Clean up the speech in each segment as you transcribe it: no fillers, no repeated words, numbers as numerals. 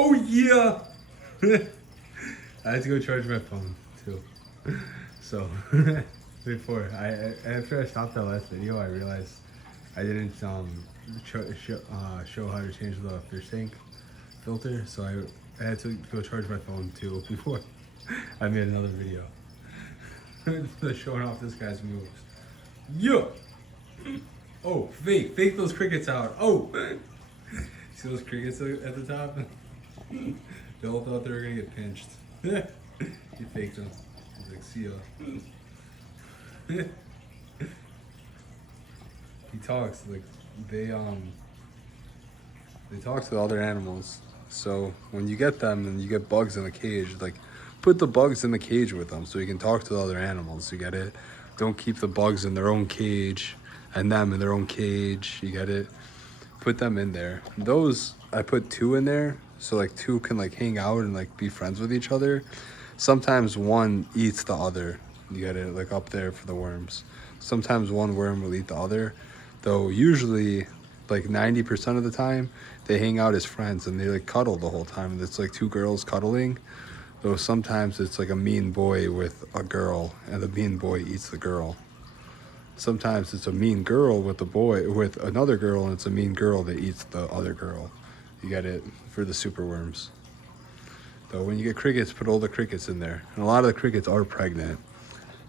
Oh yeah! I had to go charge my phone too. So before after I stopped that last video, I realized I didn't show how to change the fish tank filter. So I had to go charge my phone too before I made another video. Showing off this guy's moves. Yeah. Oh, fake those crickets out. Oh, see those crickets at the top? They all thought they were gonna get pinched. He faked them. He's like, see ya. He talks like they they talk to the other animals. So when you get them and you get bugs in the cage, like put the bugs in the cage with them so you can talk to the other animals. You get it? Don't keep the bugs in their own cage and them in their own cage. You get it? Put them in there. Those I put two in there so like two can like hang out and like be friends with each other. Sometimes one eats the other. You get it? Like up there for the worms. Sometimes one worm will eat the other, though usually like 90% of the time they hang out as friends and they like cuddle the whole time. It's like two girls cuddling, though sometimes it's like a mean boy with a girl and the mean boy eats the girl. Sometimes it's a mean girl with a boy with another girl and it's a mean girl that eats the other girl. You get it? For the super worms. Though when you get crickets, put all the crickets in there, and a lot of the crickets are pregnant.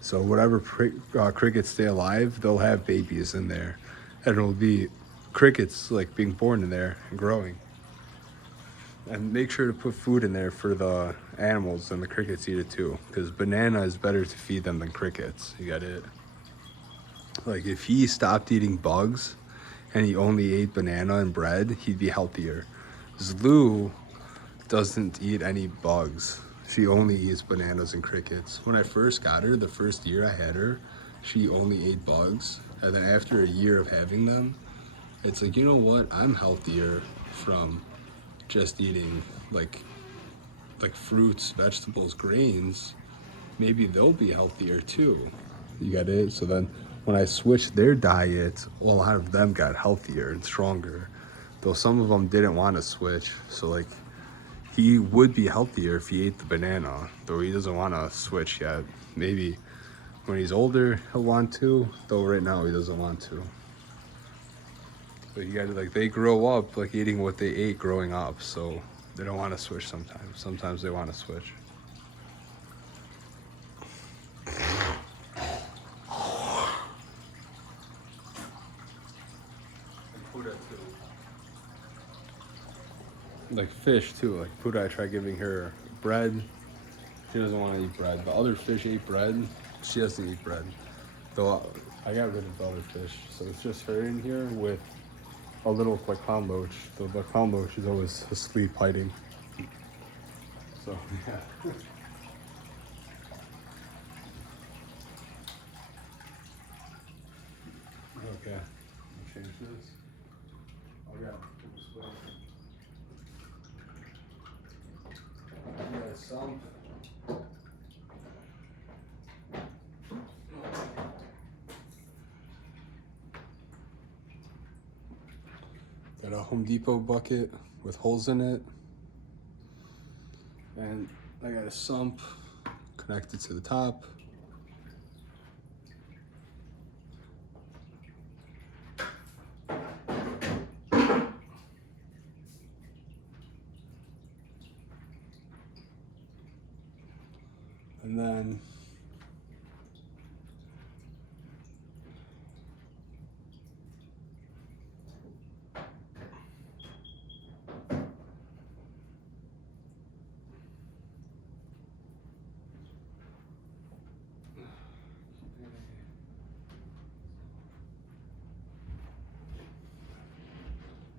So whatever crickets stay alive, they'll have babies in there, and it'll be crickets like being born in there and growing. And make sure to put food in there for the animals, and the crickets eat it too, because banana is better to feed them than crickets. You got it? Like if he stopped eating bugs and he only ate banana and bread, he'd be healthier. Zlu doesn't eat any bugs. She only eats bananas and crickets. When I first got her, the first year I had her, she only ate bugs. And then after a year of having them, it's like, you know what? I'm healthier from just eating like fruits, vegetables, grains. Maybe they'll be healthier too. You got it? So then when I switched their diet, well, a lot of them got healthier and stronger. Though some of them didn't want to switch. So like he would be healthier if he ate the banana, though he doesn't want to switch yet. Maybe when he's older, he'll want to, though right now he doesn't want to. But you gotta, like, they grow up, like, eating what they ate growing up, so they don't want to switch sometimes. Sometimes they want to switch. Like fish too, like Puda, I tried giving her bread. She doesn't want to eat bread, but other fish eat bread. She doesn't eat bread. Though I got rid of the other fish, so it's just her in here with a little like clown loach. Though the clown loach is always asleep hiding. So yeah. Okay, I'll change this. Oh yeah, yeah, some. Got a Home Depot bucket with holes in it. And I got a sump connected to the top.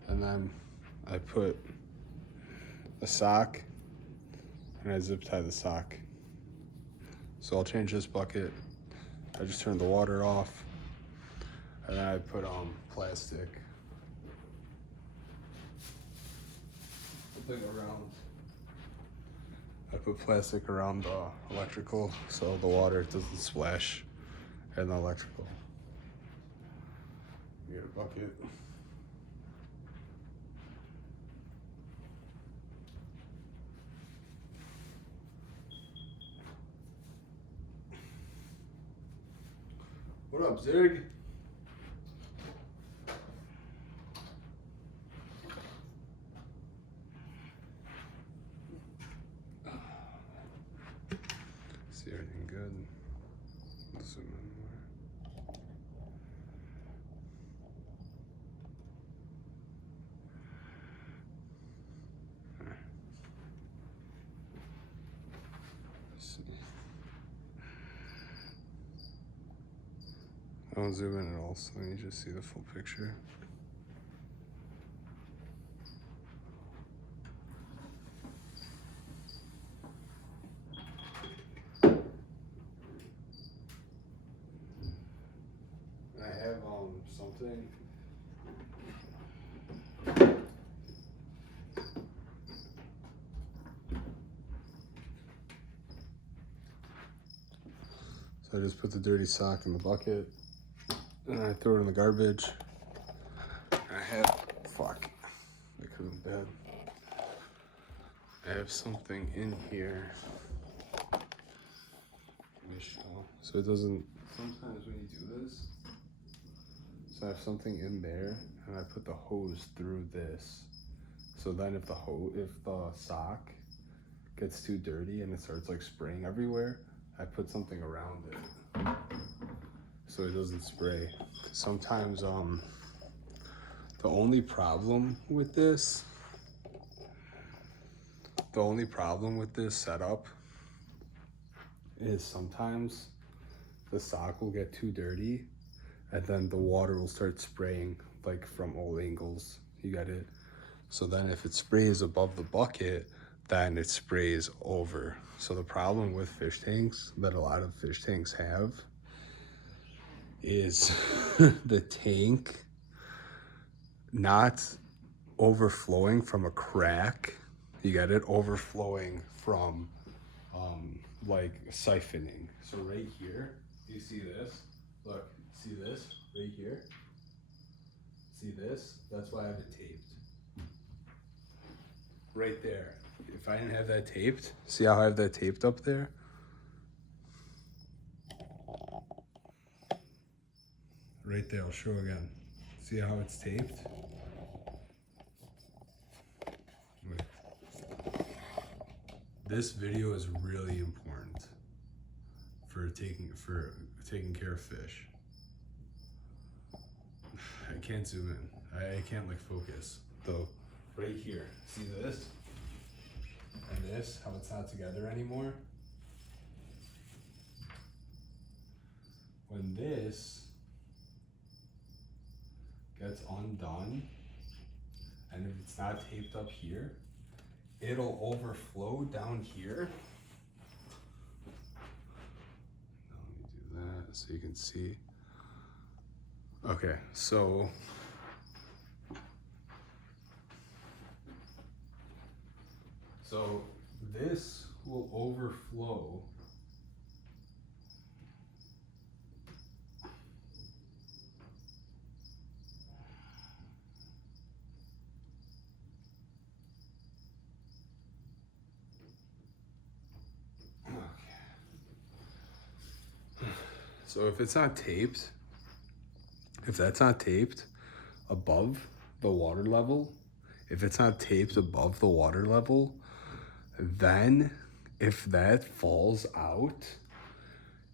And then I put a sock and I zip tie the sock. So I'll change this bucket. I just turned the water off, and then I put plastic. I put plastic around the electrical so the water doesn't splash in the electrical. You get a bucket. What up, Zig? See everything good? Zoom in more. See. I don't zoom in at all, so you just see the full picture. I have something. So I just put the dirty sock in the bucket and I throw it in the garbage. I have, fuck, I could have been bad. I have something in here. Let me show. So it doesn't, sometimes when you do this, so I have something in there and I put the hose through this. So then if the sock gets too dirty and it starts like spraying everywhere, I put something around it so it doesn't spray. Sometimes the only problem with this setup is sometimes the sock will get too dirty and then the water will start spraying like from all angles. You got it? So then if it sprays above the bucket, then it sprays over. So the problem with fish tanks that a lot of fish tanks have is the tank not overflowing from a crack. You got it? Overflowing from like siphoning. So right here, you see this? Look, see this right here? See this? That's why I have it taped. Right there. If I didn't have that taped, see how I have that taped up there? Right there, I'll show again. See how it's taped? Wait. This video is really important for taking care of fish. I can't zoom in. I can't like focus. Though right here, see this? And this, how it's not together anymore? When this gets undone, and if it's not taped up here, it'll overflow down here. Let me do that so you can see. Okay, so this will overflow So if it's not taped, if that's not taped above the water level, if it's not taped above the water level, then if that falls out,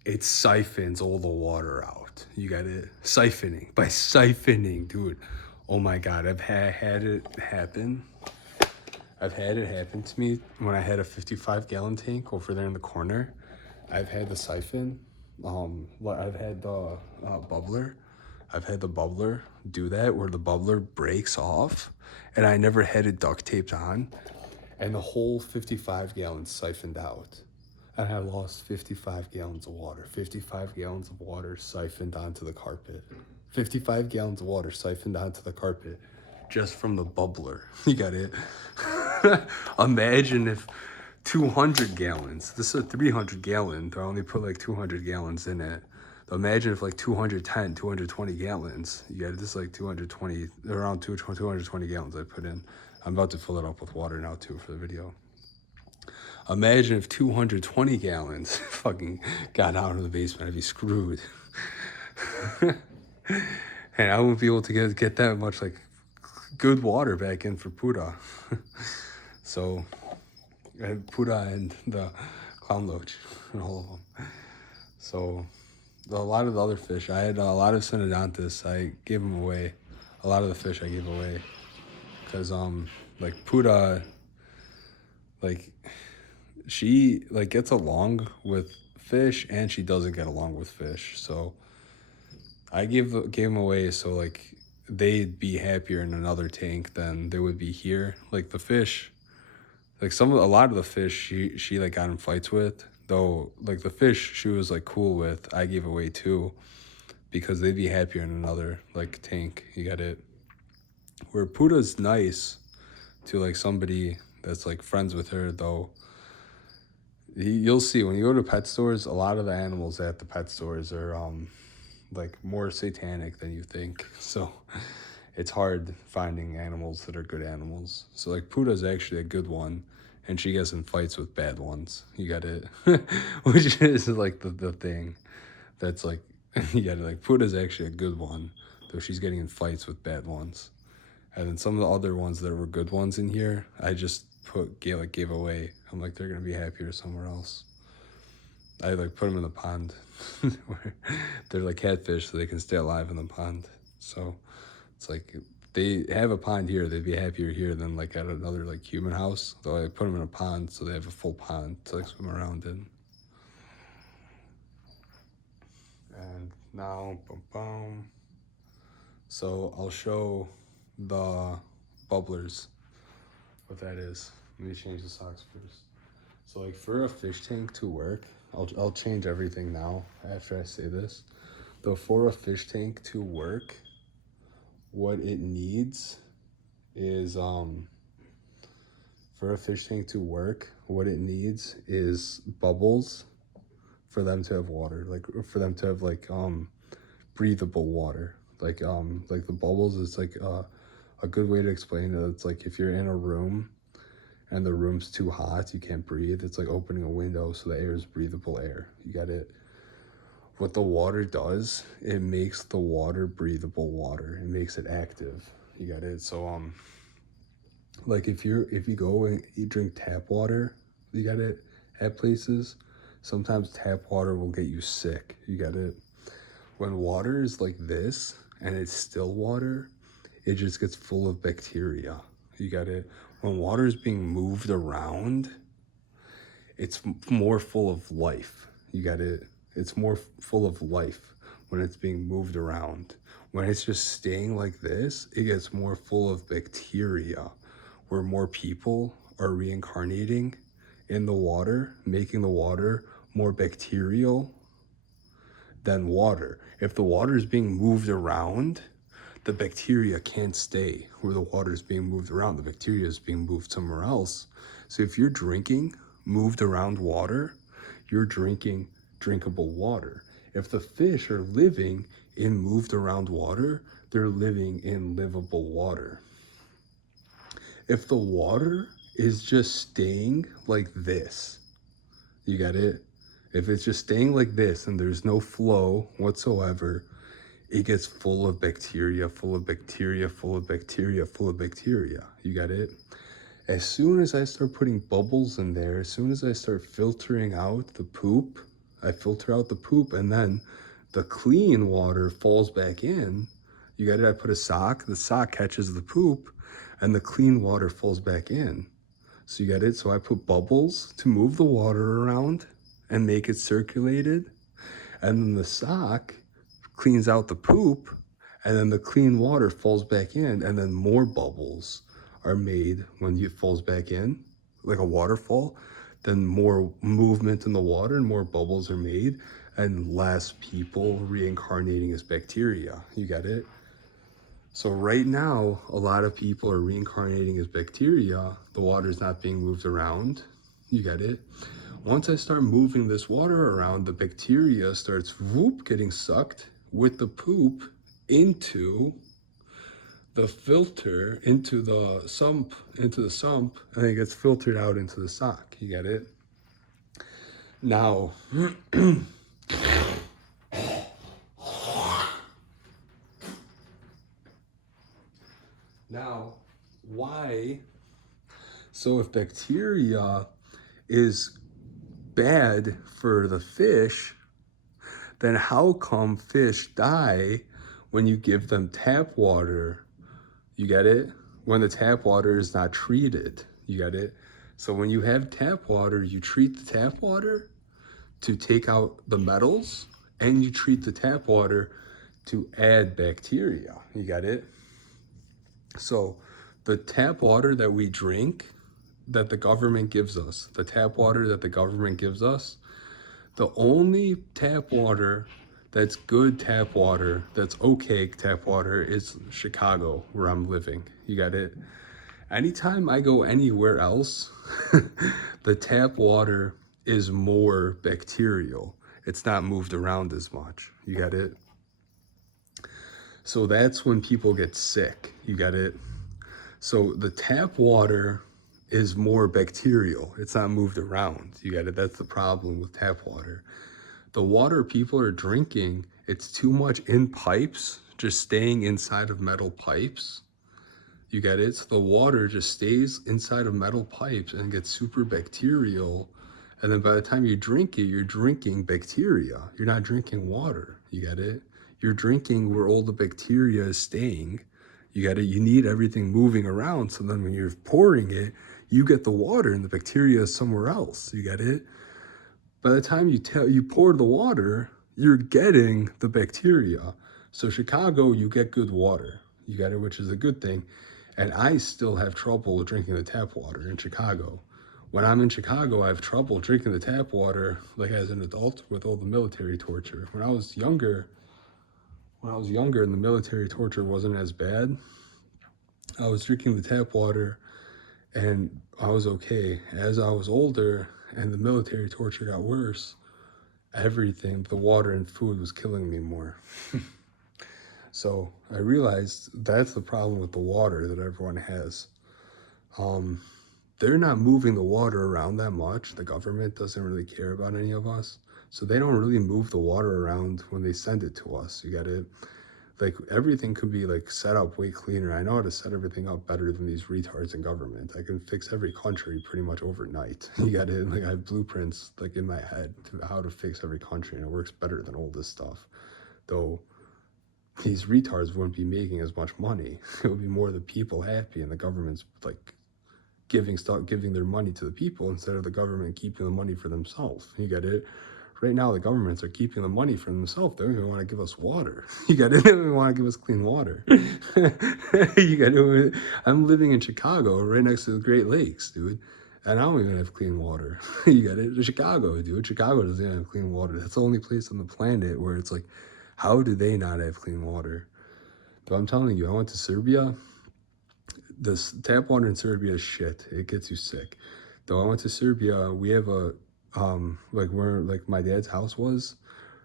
it siphons all the water out. You got it? Siphoning. By siphoning, dude. Oh my God, I've had it happen. I've had it happen to me when I had a 55-gallon tank over there in the corner. I've had the siphon. I've had the bubbler. I've had the bubbler do that where the bubbler breaks off, and I never had it duct taped on, and the whole 55 gallons siphoned out. And I lost 55 gallons of water. 55 gallons of water siphoned onto the carpet. 55 gallons of water siphoned onto the carpet just from the bubbler. You got it? Imagine if 200 gallons, this is a 300 gallon, I only put like 200 gallons in it. Imagine if like 210, 220 gallons, you got it, this is like 220, around 220 gallons I put in. I'm about to fill it up with water now too for the video. Imagine if 220 gallons fucking got out of the basement, I'd be screwed. And I won't be able to get that much like good water back in for Pura. So Pura and the clown loach and all of them. So a lot of the other fish, I had a lot of Synodontis. I gave them away. A lot of the fish I gave away because like Pura, like she like gets along with fish and she doesn't get along with fish. So I gave them away so like they'd be happier in another tank than they would be here. Like the fish, like a lot of the fish she like got in fights with, though like the fish she was like cool with, I gave away too because they'd be happier in another like tank. You got it. Where Pura's nice to like somebody that's like friends with her, though you'll see when you go to pet stores, a lot of the animals at the pet stores are like more satanic than you think. So it's hard finding animals that are good animals. So like Pura's actually a good one, and she gets in fights with bad ones. You got it. Which is like the thing that's like you got it. Like Pura's actually a good one, though she's getting in fights with bad ones. And then some of the other ones that were good ones in here, I just gave away. I'm like, they're gonna be happier somewhere else. I like put them in the pond where they're like catfish, so they can stay alive in the pond. So it's like they have a pond here, they'd be happier here than like at another like human house. Though I put them in a pond so they have a full pond to like swim around in. And now, boom, boom. So I'll show the bubblers what that is. Let me change the socks first. So like for a fish tank to work, I'll change everything now after I say this. Though for a fish tank to work, what it needs is for a fish tank to work, what it needs is bubbles for them to have water, like for them to have like breathable water. Like the bubbles is like a good way to explain it. It's like if you're in a room and the room's too hot, you can't breathe. It's like opening a window so the air is breathable air. You got it. What the water does, it makes the water breathable water. It makes it active. You got it. So like if you go and you drink tap water, you got it, at places, sometimes tap water will get you sick. You got it. When water is like this and it's still water, it just gets full of bacteria. You got it. When water is being moved around, it's more full of life. You got it. It's more full of life when it's being moved around. When it's just staying like this, it gets more full of bacteria, where more people are reincarnating in the water, making the water more bacterial than water. If the water is being moved around, the bacteria can't stay where the water is being moved around. The bacteria is being moved somewhere else. So if you're drinking moved around water, you're drinking drinkable water. If the fish are living in moved around water, they're living in livable water. If the water is just staying like this, you got it? If it's just staying like this and there's no flow whatsoever, it gets full of bacteria, full of bacteria, full of bacteria, full of bacteria. You got it? As soon as I start putting bubbles in there, as soon as I start filtering out the poop, I filter out the poop and then the clean water falls back in. You got it? I put a sock, the sock catches the poop and the clean water falls back in. So you got it? So I put bubbles to move the water around and make it circulated. And then the sock cleans out the poop, and then the clean water falls back in, and then more bubbles are made when it falls back in, like a waterfall. Then more movement in the water and more bubbles are made, and less people reincarnating as bacteria. You got it? So right now, a lot of people are reincarnating as bacteria. The water is not being moved around. You got it? Once I start moving this water around, the bacteria starts getting sucked with the poop into the filter, into the sump, and then it gets filtered out into the sock. You get it? Now, Now, why? So if bacteria is bad for the fish, then how come fish die when you give them tap water? You get it? When the tap water is not treated. You get it? So when you have tap water, you treat the tap water to take out the metals, and you treat the tap water to add bacteria. You got it? So the tap water that we drink, that the government gives us, the tap water that the government gives us, the only tap water that's good tap water, that's okay tap water, is Chicago, where I'm living. You got it? Anytime I go anywhere else, the tap water is more bacterial. It's not moved around as much. You got it? So that's when people get sick. You got it? So the tap water is more bacterial. It's not moved around. You got it? That's the problem with tap water. The water people are drinking, it's too much in pipes, just staying inside of metal pipes. You get it? So the water just stays inside of metal pipes and gets super bacterial. And then by the time you drink it, you're drinking bacteria. You're not drinking water. You get it? You're drinking where all the bacteria is staying. You get it? You need everything moving around. So then when you're pouring it, you get the water and the bacteria is somewhere else. You get it? By the time you pour the water, you're getting the bacteria. So Chicago, you get good water. You get it, which is a good thing. And I still have trouble drinking the tap water in Chicago. When I'm in Chicago, I have trouble drinking the tap water like as an adult with all the military torture. When I was younger and the military torture wasn't as bad, I was drinking the tap water and I was okay. As I was older and the military torture got worse, everything, the water and food was killing me more. So I realized that's the problem with the water that everyone has. They're not moving the water around that much. The government doesn't really care about any of us. So they don't really move the water around when they send it to us. You get it? Like everything could be like set up way cleaner. I know how to set everything up better than these retards in government. I can fix every country pretty much overnight. You get it? Like I have blueprints like in my head to how to fix every country, and it works better than all this stuff. Though these retards wouldn't be making as much money. It would be more the people happy, and the government's like giving their money to the people instead of the government keeping the money for themselves. You get it? Right now, the governments are keeping the money for themselves. They don't even want to give us water. You got it? They don't even want to give us clean water. You got it? I'm living in Chicago, right next to the Great Lakes, dude. And I don't even have clean water. You got it? Chicago, dude. Chicago doesn't even have clean water. That's the only place on the planet where it's like, how do they not have clean water? But I'm telling you, I went to Serbia. This tap water in Serbia is shit. It gets you sick. Though I went to Serbia, we have a like where like my dad's house was,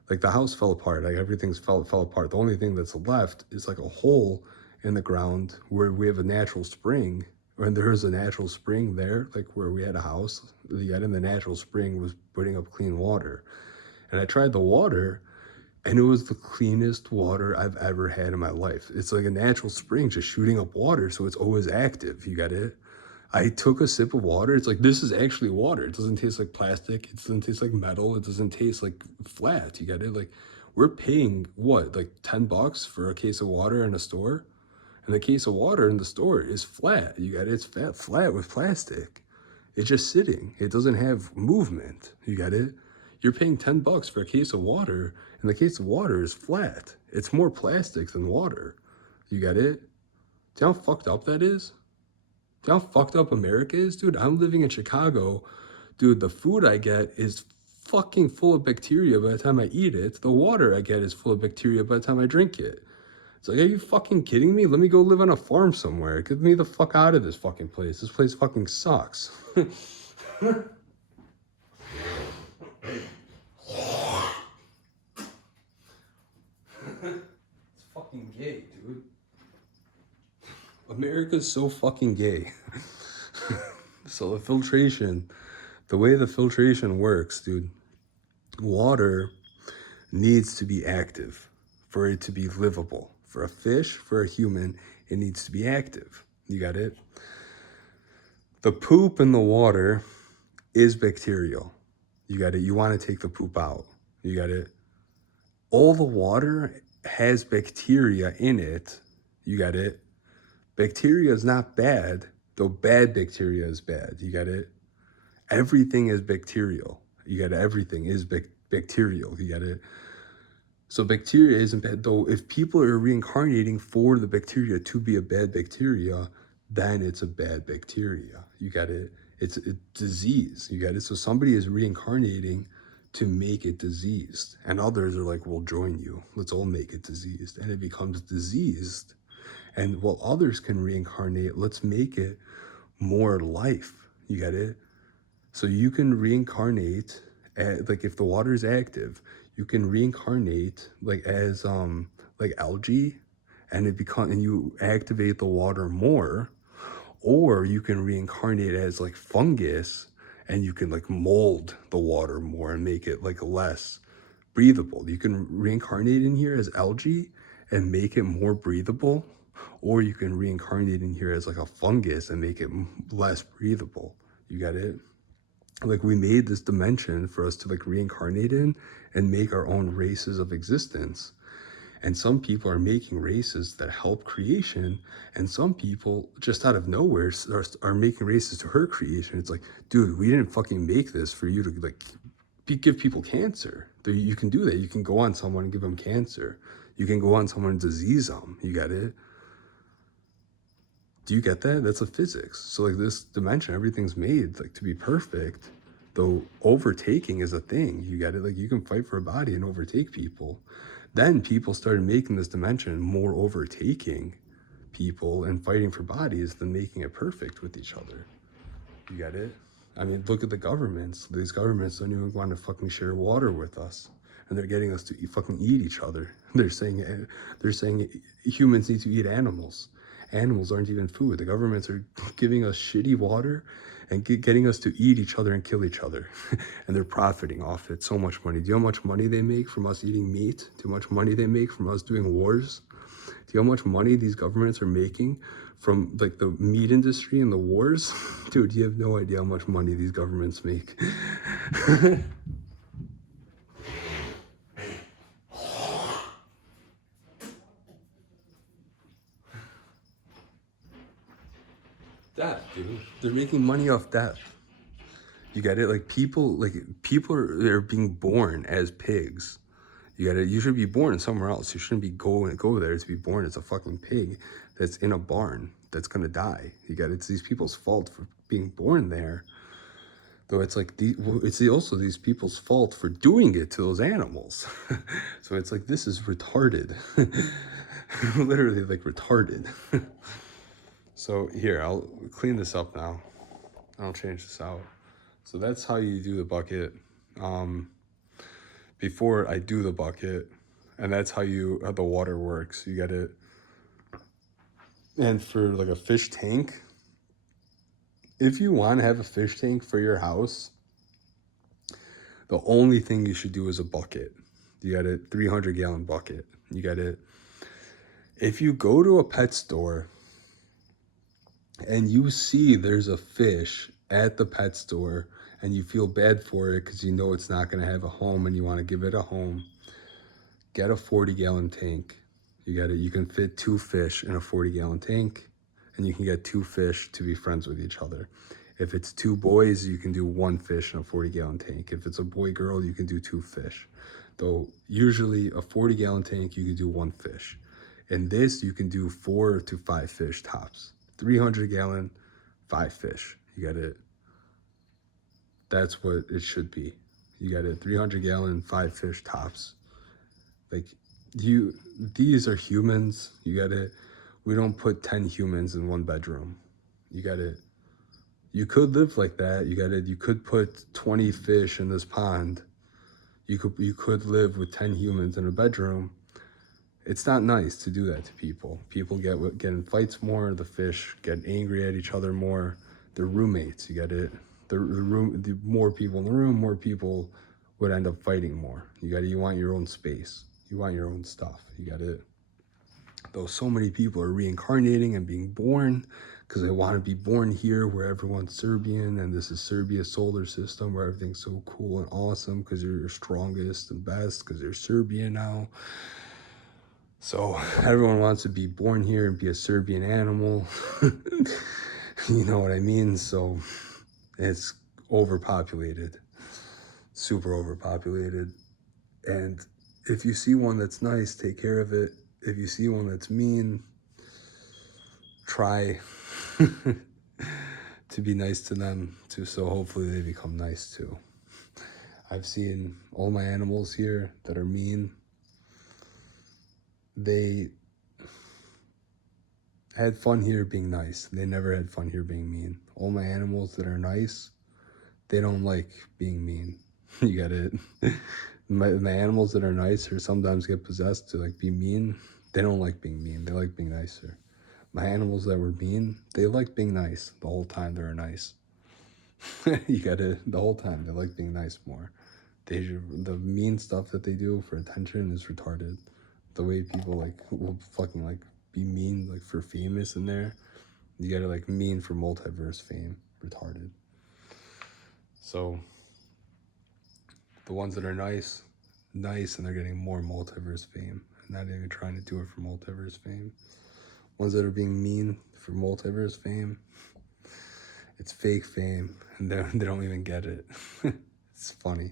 like the house fell apart, like everything's fell apart. The only thing that's left is like a hole in the ground where we have a natural spring, and there's a natural spring there, like where we had a house. Yet in the natural spring was putting up clean water, and I tried the water, and it was the cleanest water I've ever had in my life. It's like a natural spring just shooting up water, so it's always active. You got it? I took a sip of water. It's like, this is actually water. It doesn't taste like plastic. It doesn't taste like metal. It doesn't taste like flat. You get it? Like, we're paying what, like $10 for a case of water in a store? And the case of water in the store is flat. You got it? It's flat with plastic. It's just sitting. It doesn't have movement. You got it? You're paying $10 for a case of water, and the case of water is flat. It's more plastic than water. You got it? Do you know how fucked up that is? Do you know how fucked up America is, dude? I'm living in Chicago. Dude, the food I get is fucking full of bacteria by the time I eat it. The water I get is full of bacteria by the time I drink it. It's like, are you fucking kidding me? Let me go live on a farm somewhere. Get me the fuck out of this fucking place. This place fucking sucks. It's fucking gay, dude. America's so fucking gay. So the way the filtration works, dude, water needs to be active for it to be livable. For a fish, for a human, it needs to be active. You got it? The poop in the water is bacterial. You got it? You want to take the poop out. You got it? All the water has bacteria in it. You got it? Bacteria is not bad, though bad bacteria is bad. You got it? Everything is bacterial. You got it? Everything is bacterial. You got it? So bacteria isn't bad, though if people are reincarnating for the bacteria to be a bad bacteria, then it's a bad bacteria. You got it? It's a disease. You got it? So somebody is reincarnating to make it diseased. And others are like, we'll join you. Let's all make it diseased. And it becomes diseased. And while others can reincarnate, let's make it more life. You got it? So you can reincarnate, like if the water is active, you can reincarnate like as like algae, and you activate the water more, or you can reincarnate as like fungus, and you can like mold the water more and make it like less breathable. You can reincarnate in here as algae and make it more breathable, or you can reincarnate in here as like a fungus and make it less breathable. You got it? Like we made this dimension for us to like reincarnate in and make our own races of existence. And some people are making races that help creation, and some people just out of nowhere are making races to hurt creation. It's like, dude, we didn't fucking make this for you to like give people cancer. You can do that. You can go on someone and give them cancer. You can go on someone and disease them. You got it? Do you get that? That's a physics. So like this dimension, everything's made like to be perfect, though overtaking is a thing. You get it? Like you can fight for a body and overtake people. Then people started making this dimension more overtaking people and fighting for bodies than making it perfect with each other. You get it? I mean, look at the governments. These governments don't even want to fucking share water with us. And they're getting us to fucking eat each other. They're saying humans need to eat animals. Animals aren't even food. The governments are giving us shitty water and getting us to eat each other and kill each other. And they're profiting off it. So much money. Do you know how much money they make from us eating meat? Do you know how much money they make from us doing wars? Do you know how much money these governments are making from like the meat industry and the wars? Dude, you have no idea how much money these governments make. Death, dude. They're making money off death. You get it? Like people are being born as pigs. You get it? You should be born somewhere else. You shouldn't be go there to be born as a fucking pig that's in a barn that's gonna die. You get it? It's these people's fault for being born there. Though it's like also these people's fault for doing it to those animals. So it's like this is retarded. Literally like retarded. So here, I'll clean this up now. I'll change this out. So that's how you do the bucket. Before I do the bucket, and that's how the water works. You get it. And for like a fish tank, if you want to have a fish tank for your house, the only thing you should do is a bucket. You got it, 300-gallon bucket. You got it. If you go to a pet store and you see there's a fish at the pet store and you feel bad for it because you know it's not going to have a home and you want to give it a home, get a 40-gallon tank. You got it. You can fit 2 fish in a 40-gallon tank, and you can get 2 fish to be friends with each other. If it's 2 boys, you can do 1 fish in a 40-gallon tank. If it's a boy-girl, you can do 2 fish. Though usually a 40-gallon tank, you can do 1 fish. In this, you can do 4 to 5 fish tops. 300-gallon, 5 fish. You got it. That's what it should be. You got it. 300-gallon, 5 fish tops. Like these are humans. You got it. We don't put 10 humans in 1 bedroom. You got it. You could live like that. You got it. You could put 20 fish in this pond. You could live with 10 humans in a bedroom. It's not nice to do that to people. People get in fights more. The fish get angry at each other more. They're roommates. You get it. The more people in the room, more people would end up fighting more. You got it. You want your own space. You want your own stuff. You got it. Though so many people are reincarnating and being born, because they want to be born here where everyone's Serbian, and this is Serbia's solar system where everything's so cool and awesome because you're your strongest and best because you're Serbian now. So everyone wants to be born here and be a Serbian animal. You know what I mean? So it's overpopulated, super overpopulated. And if you see one that's nice, take care of it. If you see one that's mean, try to be nice to them too, so hopefully they become nice too. I've seen all my animals here that are mean. They had fun here being nice. They never had fun here being mean. All my animals that are nice, they don't like being mean. You got it. My animals that are nice or sometimes get possessed to like be mean, they don't like being mean. They like being nicer. My animals that were mean, they like being nice the whole time they were nice. You got it. The whole time they like being nice more. The mean stuff that they do for attention is retarded. The way people like will fucking like be mean like for famous in there, you gotta like mean for multiverse fame, retarded. So the ones that are nice, and they're getting more multiverse fame, not even trying to do it for multiverse fame. Ones that are being mean for multiverse fame, it's fake fame, and they don't even get it. It's funny.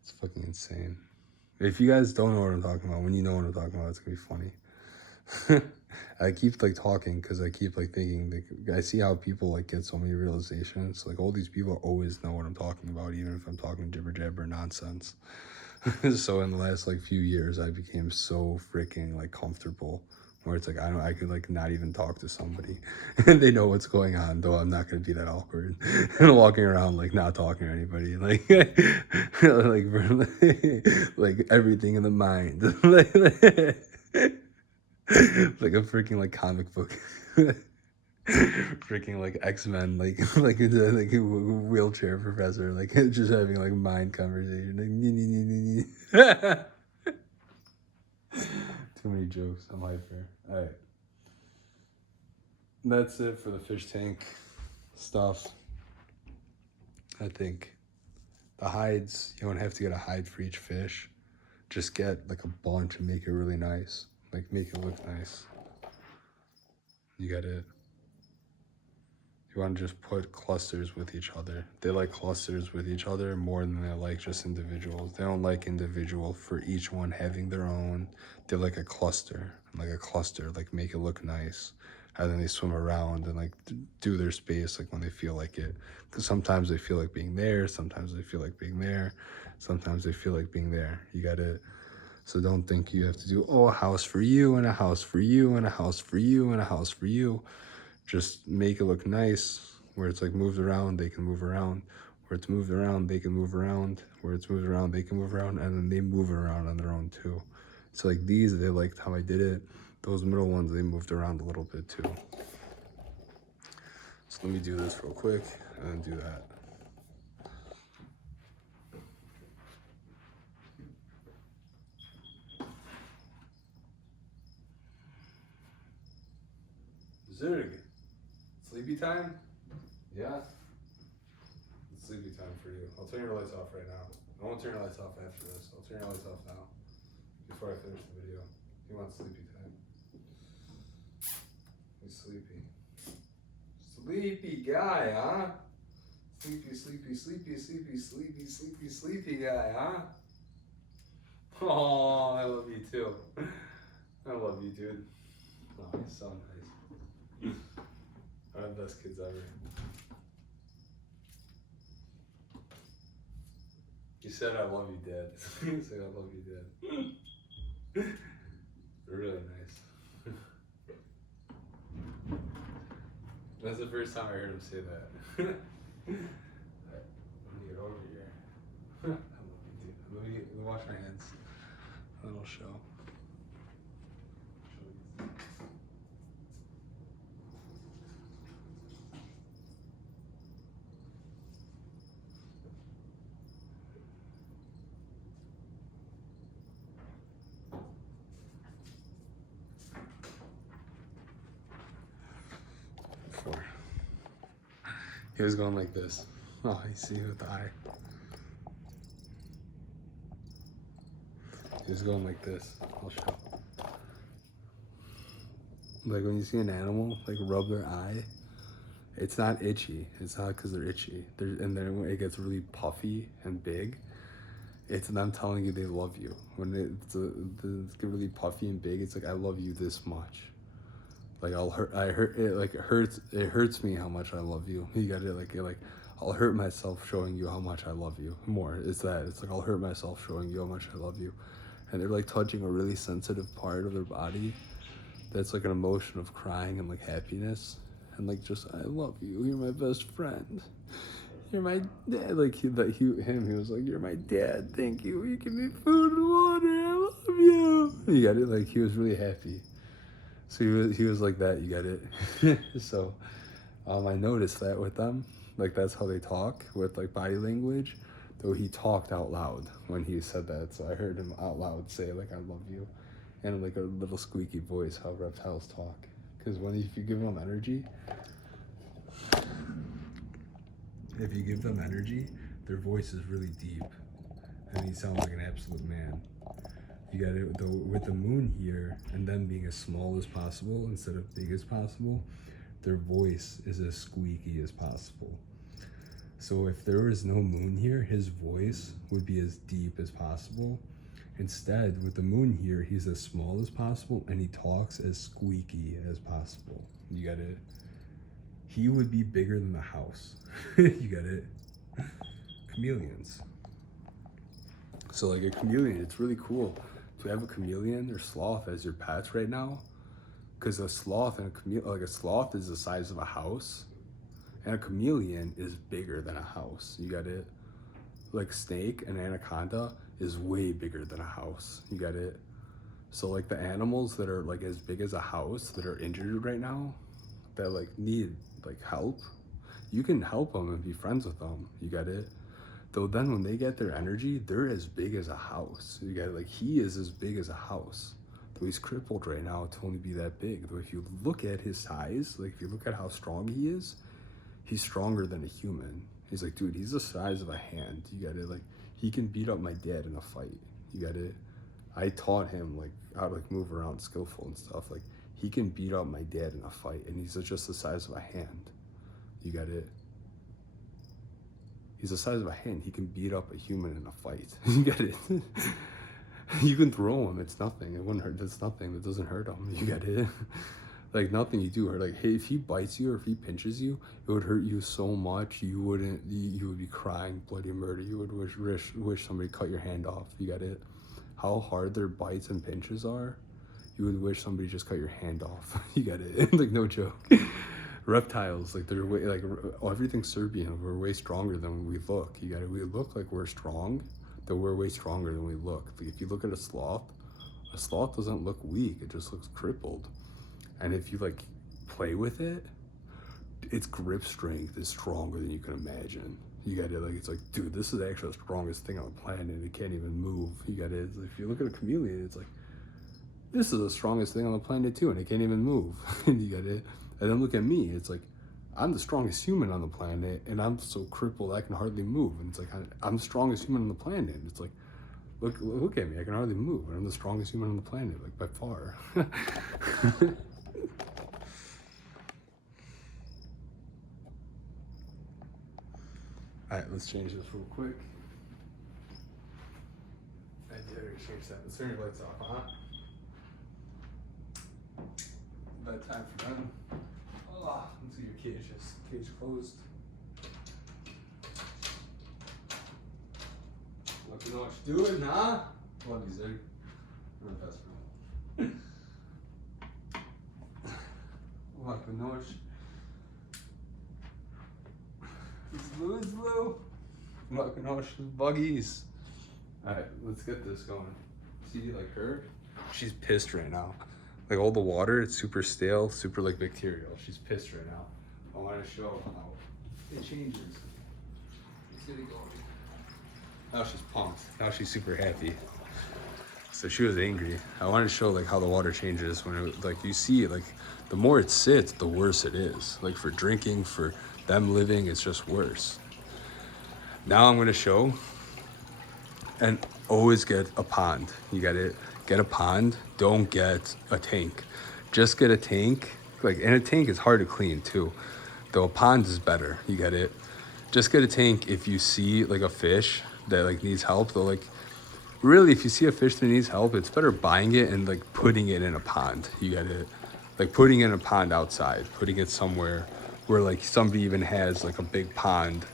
It's fucking insane. If you guys don't know what I'm talking about, when you know what I'm talking about, it's gonna be funny. I keep like talking because I keep like thinking, like, I see how people like get so many realizations. Like all these people always know what I'm talking about, even if I'm talking jibber jabber nonsense. So in the last like few years, I became so freaking like comfortable where it's like I could like not even talk to somebody and they know what's going on, though I'm not gonna be that awkward and walking around like not talking to anybody, like like everything in the mind. Like a freaking like comic book. Freaking like X-Men, like like a wheelchair professor, like just having like mind conversation, like too many jokes. I'm hyper. All right, that's it for the fish tank stuff. I think the hides, you don't have to get a hide for each fish. Just get like a bunch and make it really nice, like make it look nice. You got it. You want to just put clusters with each other. They like clusters with each other more than they like just individuals. They don't like individual for each one having their own. They like a cluster, like make it look nice. And then they swim around and like do their space like when they feel like it. Because sometimes they feel like being there, sometimes they feel like being there, sometimes they feel like being there. You gotta, so don't think you have to do, oh, a house for you and a house for you and a house for you and a house for you. Just make it look nice. Where it's like moved around, they can move around. Where it's moved around, they can move around. Where it's moved around, they can move around, and then they move around on their own too. So like these, they liked how I did it. Those middle ones, they moved around a little bit too. So let me do this real quick and then do that. Zurg, sleepy time? Yeah? It's sleepy time for you. I'll turn your lights off right now. I won't turn your lights off after this. I'll turn your lights off now before I finish the video. He wants sleepy time. He's sleepy. Sleepy guy, huh? Sleepy, sleepy, sleepy, sleepy, sleepy, sleepy, sleepy guy, huh? Oh, I love you too. I love you, dude. Oh, he's so nice. One of the best kids ever. You said I love you, Dad. You said I love you, Dad. Really nice. That's the first time I heard him say that. Alright, let me get over here. I love you, dude. Let me wash my hands. A little show. He was going like this. Oh, you see with the eye. He was going like this. I'll show. Like when you see an animal like rub their eye, it's not itchy. It's not because they're itchy. And then when it gets really puffy and big, it's them telling you they love you. When it's really puffy and big, it's like, I love you this much. Like it hurts me how much I love you. You got it, like I'll hurt myself showing you how much I love you more. It's like I'll hurt myself showing you how much I love you. And they're like touching a really sensitive part of their body that's like an emotion of crying and like happiness and like just, I love you, you're my best friend, you're my dad. Like he was like, you're my dad, thank you, you give me food and water, I love you. You got it, like he was really happy. So he was like that, you got it. So I noticed that with them, like that's how they talk with like body language, though he talked out loud when he said that. So I heard him out loud say like, I love you, and like a little squeaky voice, how reptiles talk. Because if you give them energy, their voice is really deep, and he sounds like an absolute man. You got it, though, with the moon here and them being as small as possible instead of big as possible, their voice is as squeaky as possible. So if there was no moon here, his voice would be as deep as possible. Instead, with the moon here, he's as small as possible and he talks as squeaky as possible. You got it? He would be bigger than the house. You got it? Chameleons. So like a chameleon, it's really cool to have a chameleon or sloth as your pets right now, because a sloth and a sloth is the size of a house, and a chameleon is bigger than a house. You got it? Like snake and anaconda is way bigger than a house. You got it? So like the animals that are like as big as a house that are injured right now, that like need like help, you can help them and be friends with them. You got it? Though then when they get their energy, they're as big as a house. You got it? Like he is as big as a house. Though he's crippled right now to only be that big. Though if you look at his size, like if you look at how strong he is, he's stronger than a human. He's like, dude, he's the size of a hand. You got it? Like he can beat up my dad in a fight. You got it? I taught him like how to like move around skillful and stuff. Like he can beat up my dad in a fight, and he's just the size of a hand. You got it? He's the size of a hand. He can beat up a human in a fight. You get it? You can throw him. It's nothing. It wouldn't hurt. It's nothing. That doesn't hurt him. You get it? Like nothing you do hurt. Like, hey, if he bites you or if he pinches you, it would hurt you so much you would be crying bloody murder. You would wish somebody cut your hand off. You got it? How hard their bites and pinches are, you would wish somebody just cut your hand off. You got it? Like no joke. Reptiles, like they're way, like everything's Serbian. We're way stronger than we look. You got it? We look like we're strong, though we're way stronger than we look. Like if you look at a sloth doesn't look weak. It just looks crippled. And if you like play with it, its grip strength is stronger than you can imagine. You got it? Like it's like, dude, this is actually the strongest thing on the planet. It can't even move. You got it? If you look at a chameleon, it's like, this is the strongest thing on the planet too, and it can't even move. You got it? And then look at me. It's like, I'm the strongest human on the planet, and I'm so crippled I can hardly move. And it's like, I'm the strongest human on the planet. And it's like, look at me. I can hardly move, and I'm the strongest human on the planet, like by far. All right, let's change this real quick. I did already change that. Let's turn your lights off, huh? Bad time for them. Oh, let's see your cage closed. Let me know what you're doing, huh? Love you, Zig. You're my best friend. Let me know what it's blue. Fucking ocean buggies. Alright, let's get this going. See, like her? She's pissed right now. Like all the water, it's super stale, super like bacterial. She's pissed right now. I want to show how it changes. Let's get it going. Now she's pumped. Now she's super happy. So she was angry. I wanted to show like how the water changes when it, like you see like the more it sits, the worse it is. Like for drinking, for them living, it's just worse. Now I'm gonna show, and always get a pond. You got it. Get a pond. Don't get a tank. Just get a tank. Like, and a tank is hard to clean too, though a pond is better. You get it. Just get a tank. If you see like a fish that like needs help, though, like really, if you see a fish that needs help, it's better buying it and like putting it in a pond. You get it. Like putting it in a pond outside, putting it somewhere where like somebody even has like a big pond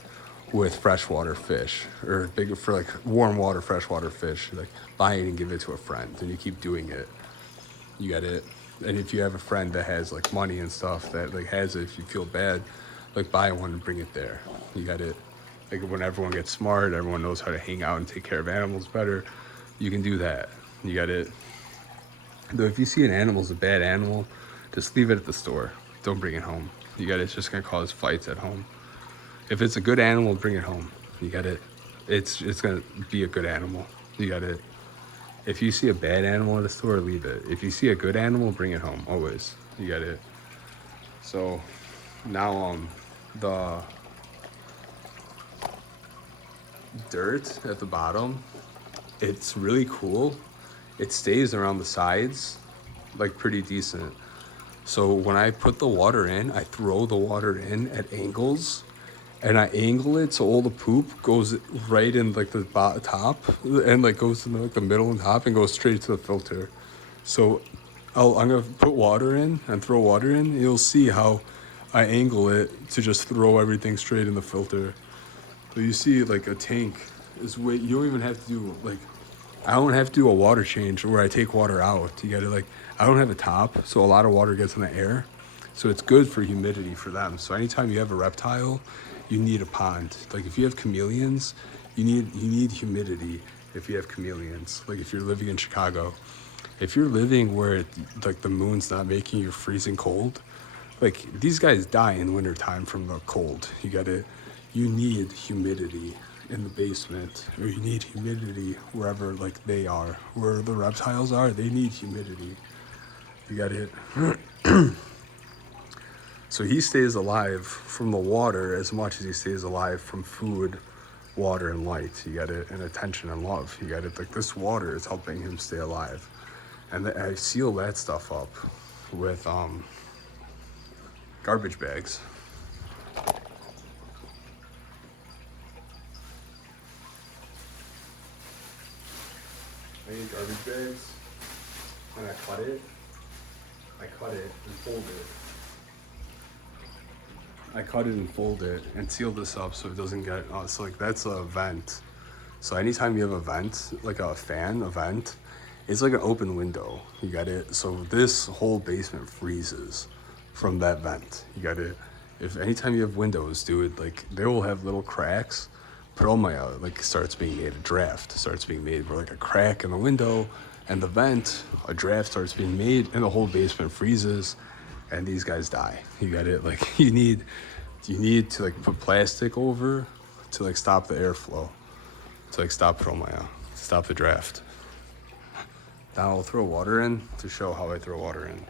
with freshwater fish, or big for like warm water freshwater fish. Like buy it and give it to a friend, and you keep doing it. You get it. And if you have a friend that has like money and stuff that like has it, if you feel bad, like buy one and bring it there. You got it. Like when everyone gets smart, everyone knows how to hang out and take care of animals better. You can do that. You got it. Though if you see an animal's a bad animal, just leave it at the store. Don't bring it home. You got it. It's just gonna cause fights at home. If it's a good animal, bring it home. You got it. It's gonna be a good animal. You got it. If you see a bad animal at a store, leave it. If you see a good animal, bring it home. Always. You got it. So now the dirt at the bottom, it's really cool. It stays around the sides like pretty decent. So when I put the water in, I throw the water in at angles, and I angle it so all the poop goes right in like the top, and like goes in like the middle and top and goes straight to the filter. So I'm gonna put water in and throw water in, and you'll see how I angle it to just throw everything straight in the filter. So you see like a tank is way, you don't even have to do like, I don't have to do a water change where I take water out. You gotta like, I don't have a top, so a lot of water gets in the air. So it's good for humidity for them. So anytime you have a reptile, you need a pond. Like if you have chameleons, you need humidity if you have chameleons. Like if you're living in Chicago, if you're living where like the moon's not making you freezing cold, like these guys die in wintertime from the cold. You need humidity in the basement, or you need humidity wherever like they are. Where the reptiles are, they need humidity. You got it. So he stays alive from the water as much as he stays alive from food, water, and light. You got it, and attention and love. You got it. Like this water is helping him stay alive, and I seal that stuff up with garbage bags. I need garbage bags, and I cut it and fold it. I cut it and fold it and seal this up so it doesn't get, so like that's a vent. So anytime you have a vent, like a fan, a vent, it's like an open window. You got it? So this whole basement freezes from that vent. You got it? If anytime you have windows, dude, like they will have little cracks. Promaya like starts being made, a draft starts being made where like a crack in the window and the vent, a draft starts being made and the whole basement freezes and these guys die. You got it? Like you need to like put plastic over to like stop the airflow, to like stop Promaya, stop the draft. Now I'll throw water in to show how I throw water in.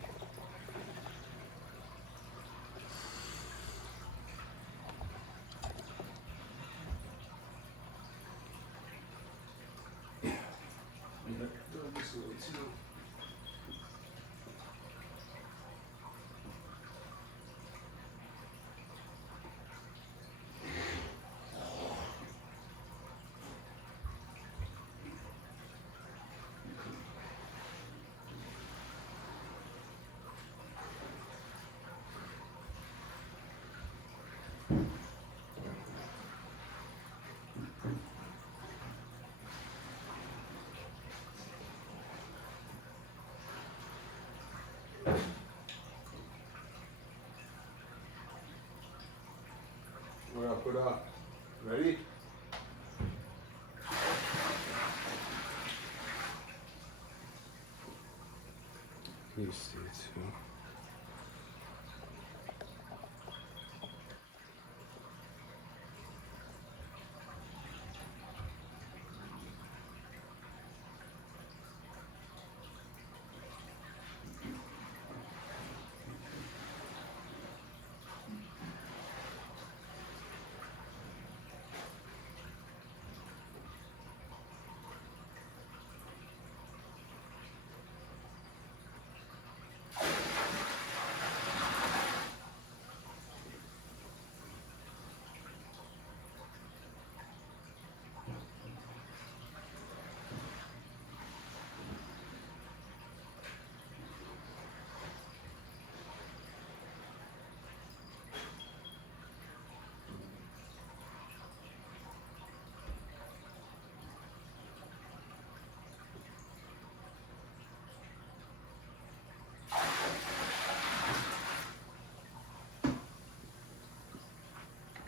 We're gonna put up. Ready? Can you see it too?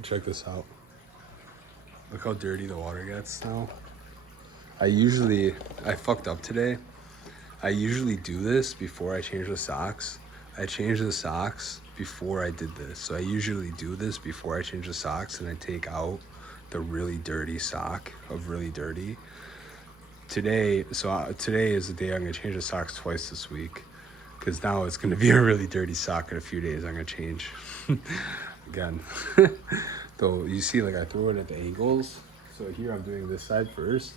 Check this out. Look how dirty the water gets now. I fucked up today. I usually do this before I change the socks. I changed the socks before I did this. So I usually do this before I change the socks, and I take out the really dirty sock of really dirty. Today is the day I'm gonna change the socks twice this week, because now it's gonna be a really dirty sock in a few days. I'm gonna change again. Though you see, like I throw it at the angles. So here I'm doing this side first,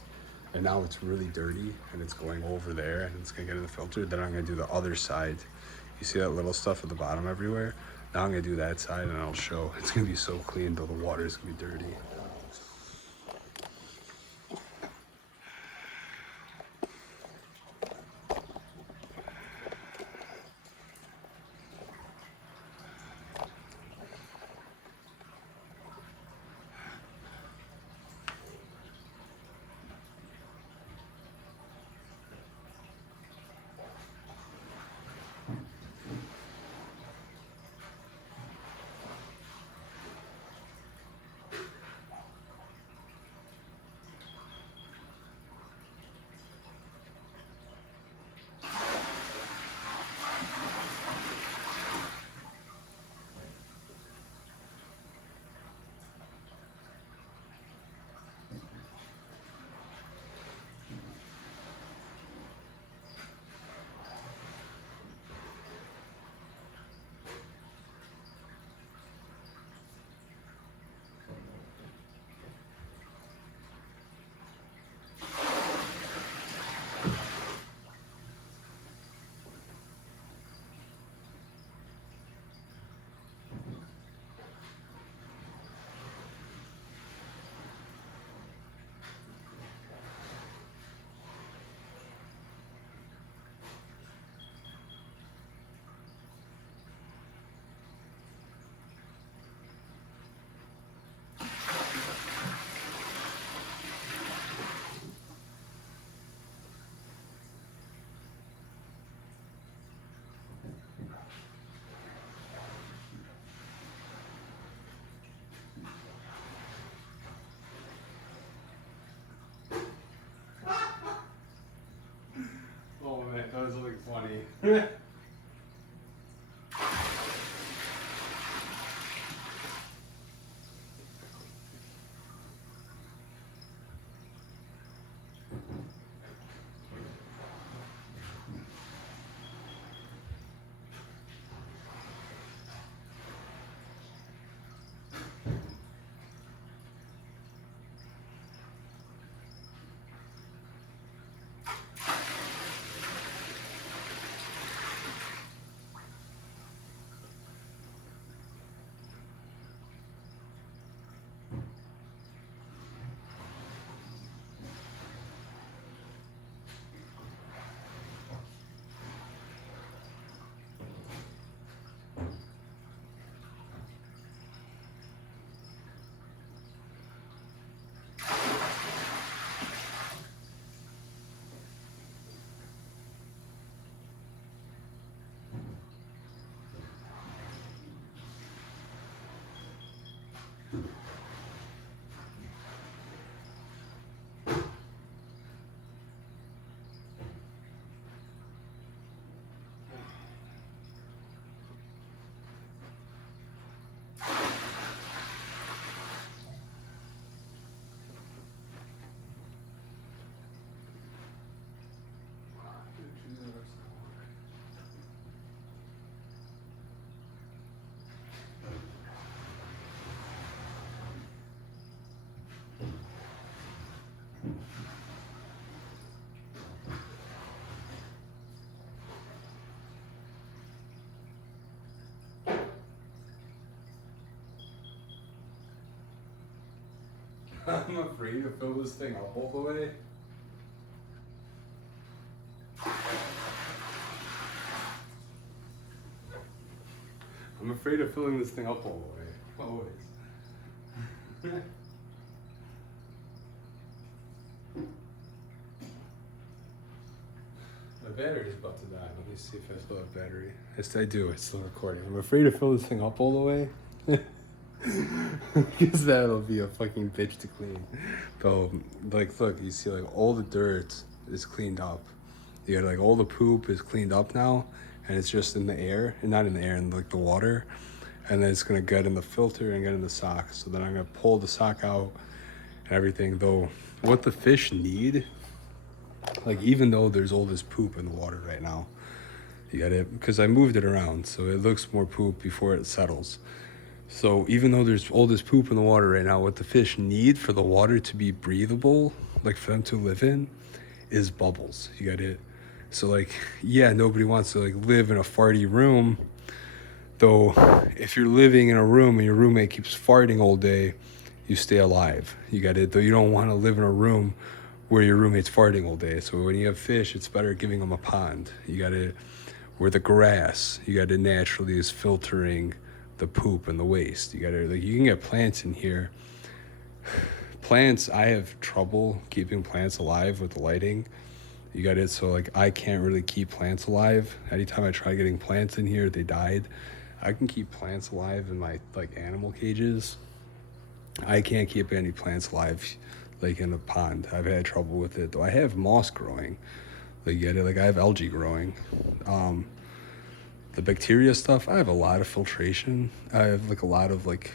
and now it's really dirty and it's going over there and it's gonna get in the filter. Then I'm gonna do the other side. You see that little stuff at the bottom everywhere? Now I'm gonna do that side and I'll show. It's gonna be so clean, though the water is gonna be dirty. Oh man, that was like funny. I'm afraid to fill this thing up all the way. I'm afraid of filling this thing up all the way. Always. My battery's about to die. Let me see if I still have battery. Yes, I do. It's still recording. I'm afraid to fill this thing up all the way. Because that'll be a fucking bitch to clean. So, like, look, you see, like, all the dirt is cleaned up. You got, like, all the poop is cleaned up now, and it's just in the air, and not in the air, in, like, the water. And then it's gonna get in the filter and get in the sock. So then I'm gonna pull the sock out and everything. Though, what the fish need, like, even though there's all this poop in the water right now, you got it, because I moved it around, so it looks more poop before it settles. So even though there's all this poop in the water right now, what the fish need for the water to be breathable, like for them to live in, is bubbles. You got it? So like, yeah, nobody wants to like live in a farty room. Though if you're living in a room and your roommate keeps farting all day, you stay alive. You got it? Though you don't want to live in a room where your roommate's farting all day. So when you have fish, it's better giving them a pond. You got it? Where the grass, you got it, naturally is filtering the poop and the waste. You got to, like, you can get plants in here. Plants, I have trouble keeping plants alive with the lighting. You got it? So like I can't really keep plants alive. Anytime I try getting plants in here, they died. I can keep plants alive in my like animal cages. I can't keep any plants alive like in a pond. I've had trouble with it. Though I have moss growing. Like, you get it? Like I have algae growing. The bacteria stuff, I have a lot of filtration. I have like a lot of like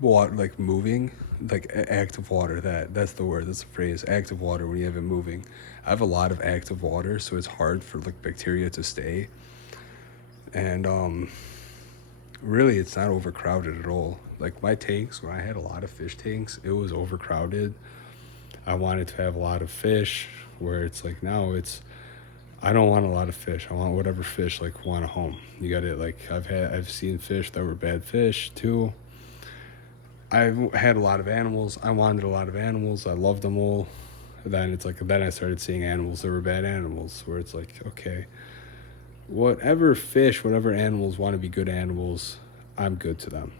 water, like moving, like active water. That's the word, that's the phrase, active water. When you have it moving, I have a lot of active water, so it's hard for like bacteria to stay. And really, it's not overcrowded at all. Like my tanks, when I had a lot of fish tanks, it was overcrowded. I wanted to have a lot of fish, where it's like now it's, I don't want a lot of fish. I want whatever fish like want a home. You got it. Like I've seen fish that were bad fish too. I've had a lot of animals. I wanted a lot of animals. I loved them all. And then it's like, then I started seeing animals that were bad animals, where it's like, okay, whatever fish, whatever animals want to be good animals, I'm good to them.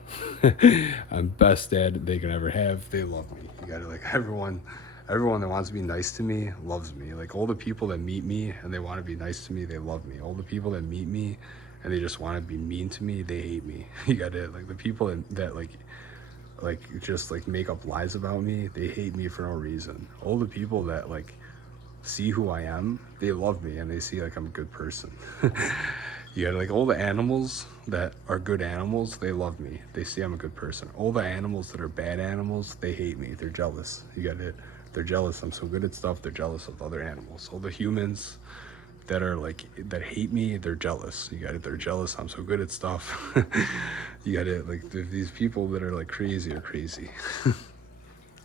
I'm best dad they can ever have. They love me. You got it. Like everyone that wants to be nice to me loves me. Like all the people that meet me and they want to be nice to me, they love me. All the people that meet me and they just want to be mean to me, they hate me. You got it. Like the people that like just like make up lies about me, they hate me for no reason. All the people that like see who I am, they love me and they see like I'm a good person. You got like all the animals that are good animals, they love me. They see I'm a good person. All the animals that are bad animals, they hate me. They're jealous. You got it. They're jealous. I'm so good at stuff. They're jealous of other animals. All the humans that are like that hate me, they're jealous. You got it. They're jealous. I'm so good at stuff. You got it. Like these people that are like crazy are crazy.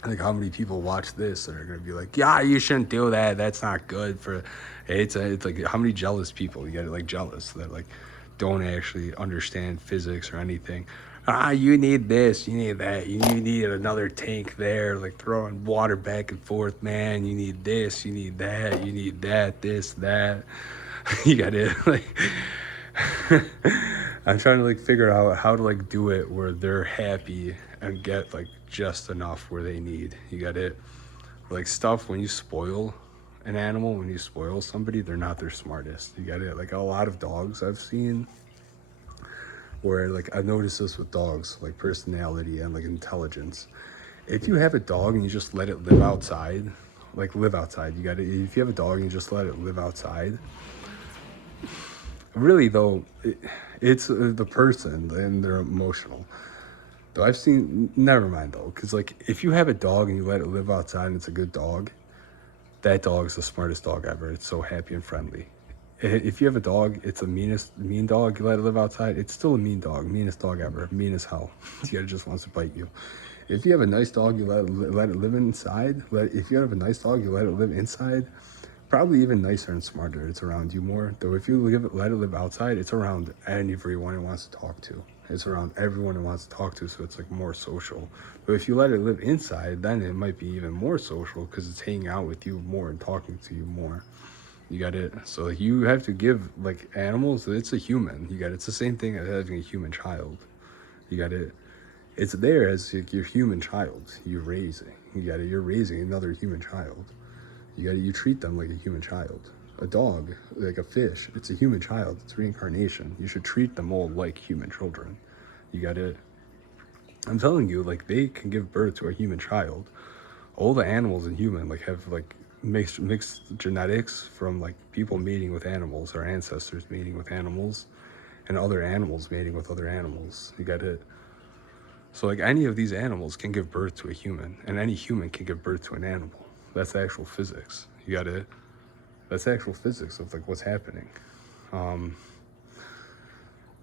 Like how many people watch this and are gonna be like, yeah, you shouldn't do that. That's not good for. It's like how many jealous people you get it, like jealous that like don't actually understand physics or anything. Ah, you need this, you need that, you need another tank there, like throwing water back and forth, man. You need this, you need that, you need that, this, that. You got it. Like I'm trying to like figure out how to like do it where they're happy and get like just enough where they need. You got it. Like stuff when you spoil an animal, when you spoil somebody, they're not their smartest. You got it. Like a lot of dogs I've seen where like I've noticed this with dogs, like personality and like intelligence. If you have a dog and you just let it live outside, like live outside, you got it. If you have a dog and you just let it live outside, really though, it's the person and they're emotional. Though I've seen, never mind though, because like if you have a dog and you let it live outside and it's a good dog, that dog is the smartest dog ever. It's so happy and friendly. If you have a dog, it's a mean dog, you let it live outside, it's still a mean dog, meanest dog ever, mean as hell. It just wants to bite you. If you have a nice dog, you let it live inside. If you have a nice dog, you let it live inside. Probably even nicer and smarter. It's around you more. Though if you let it live outside, it's around everyone it wants to talk to. It's around everyone it wants to talk to, so it's like more social. But if you let it live inside, then it might be even more social because it's hanging out with you more and talking to you more. You got it. So like you have to give like animals. It's a human. You got it. It's the same thing as having a human child. You got it. It's there as like your human child. You're raising. You got it. You're raising another human child. You got it. You treat them like a human child. A dog, like a fish, it's a human child. It's reincarnation. You should treat them all like human children. You got it. I'm telling you, like they can give birth to a human child. All the animals in human like have like mixed genetics from like people mating with animals, our ancestors mating with animals, and other animals mating with other animals. You got it. So like any of these animals can give birth to a human, and any human can give birth to an animal. That's the actual physics. You got it. That's the actual physics of like what's happening.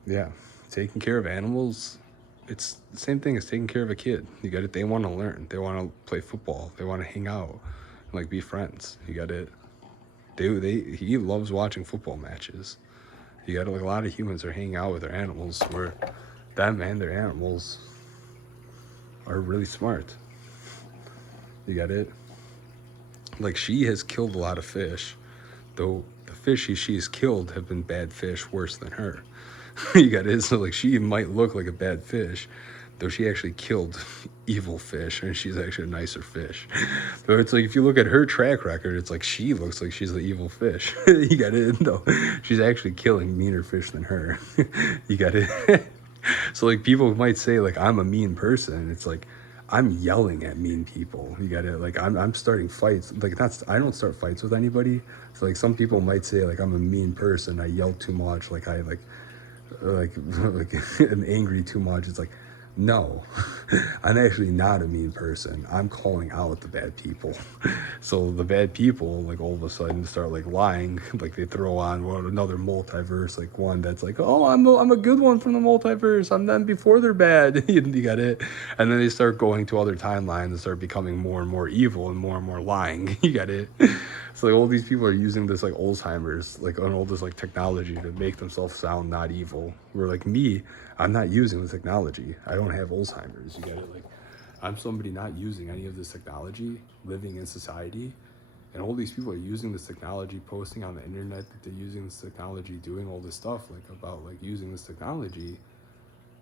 Yeah, taking care of animals, it's the same thing as taking care of a kid. You got it. They want to learn. They want to play football. They want to hang out, and, like be friends. You got it. He loves watching football matches. You got it. Like a lot of humans are hanging out with their animals, where them and their animals are really smart. You got it. Like she has killed a lot of fish, though the fish she's killed have been bad fish worse than her. You got it. So like she might look like a bad fish, though she actually killed evil fish, and she's actually a nicer fish. So it's like if you look at her track record, it's like she looks like she's the evil fish. You got it. No, she's actually killing meaner fish than her. You got it. So like people might say like I'm a mean person. It's like I'm yelling at mean people. You got it. Like I'm starting fights. Like that's I don't start fights with anybody. So like some people might say like I'm a mean person. I yell too much. Like I like I'm angry too much. It's like no, I'm actually not a mean person. I'm calling out the bad people. So the bad people like all of a sudden start like lying. Like they throw on another multiverse, like one that's like, oh, I'm a good one from the multiverse. I'm them before they're bad. You got it. And then they start going to other timelines and start becoming more and more evil and more lying. You got it. So like all these people are using this like Alzheimer's, like on all this like technology to make themselves sound not evil. Where like me, I'm not using the technology. I don't have Alzheimer's. You get it? Like I'm somebody not using any of this technology, living in society, and all these people are using this technology, posting on the internet that they're using this technology, doing all this stuff like about like using this technology.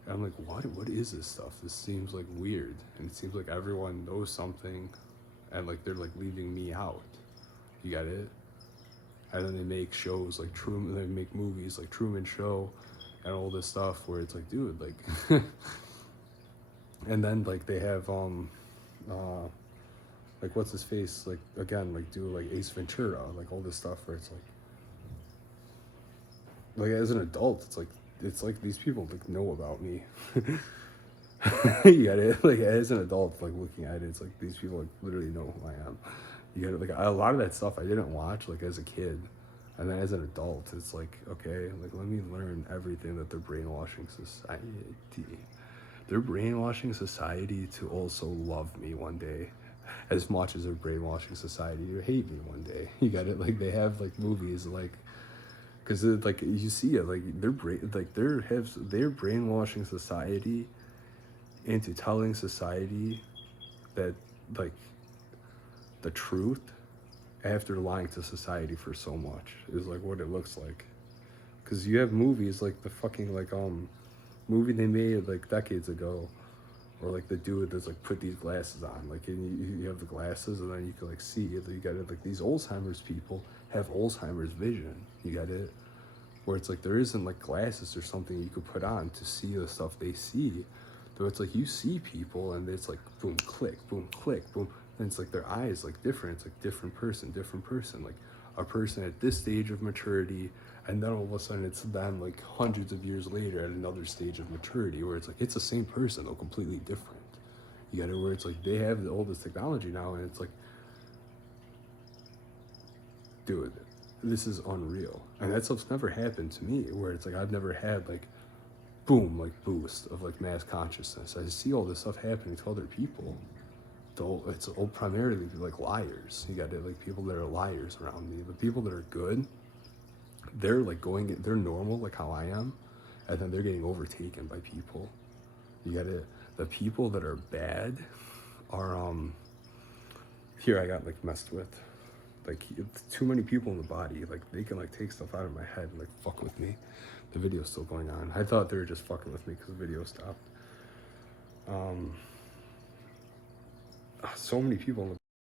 And I'm like, what is this stuff? This seems like weird, and it seems like everyone knows something, and like they're like leaving me out. You got it? And then they make shows like Truman, they make movies like Truman Show and all this stuff where it's like, dude, like and then like they have like what's his face, like again, like do like Ace Ventura, like all this stuff where it's like as an adult, it's like these people like know about me. You get it? Like as an adult, like looking at it, it's like these people like literally know who I am. You get it? Like a lot of that stuff I didn't watch like as a kid, and then as an adult, it's like okay, like let me learn everything that they're brainwashing society. They're brainwashing society to also love me one day, as much as they're brainwashing society to hate me one day. You got it? Like they have like movies like. Because like you see it, like they're brainwashing society into telling society that like the truth after lying to society for so much is like what it looks like. Because you have movies like the fucking like movie they made like decades ago, or like the dude that's like put these glasses on, like and you have the glasses and then you can like see it. You got it. Like these Alzheimer's people have Alzheimer's vision. You got it. Where it's like there isn't like glasses or something you could put on to see the stuff they see. So it's like you see people and it's like boom, click, boom, and it's like their eyes like different. It's like different person, like a person at this stage of maturity, and then all of a sudden it's them like hundreds of years later at another stage of maturity where it's like it's the same person though completely different. You get it? Where it's like they have all this technology now and it's like, dude, this is unreal. And that stuff's never happened to me where it's like I've never had like boom, like boost of like mass consciousness. I see all this stuff happening to other people. Though it's all primarily like liars. You got it, like people that are liars around me. The people that are good, they're like they're normal like how I am, and then they're getting overtaken by people. You got it. The people that are bad are here I got like messed with. Like too many people in the body, like they can like take stuff out of my head and like fuck with me. The video's still going on. I thought they were just fucking with me because the video stopped. So many people in the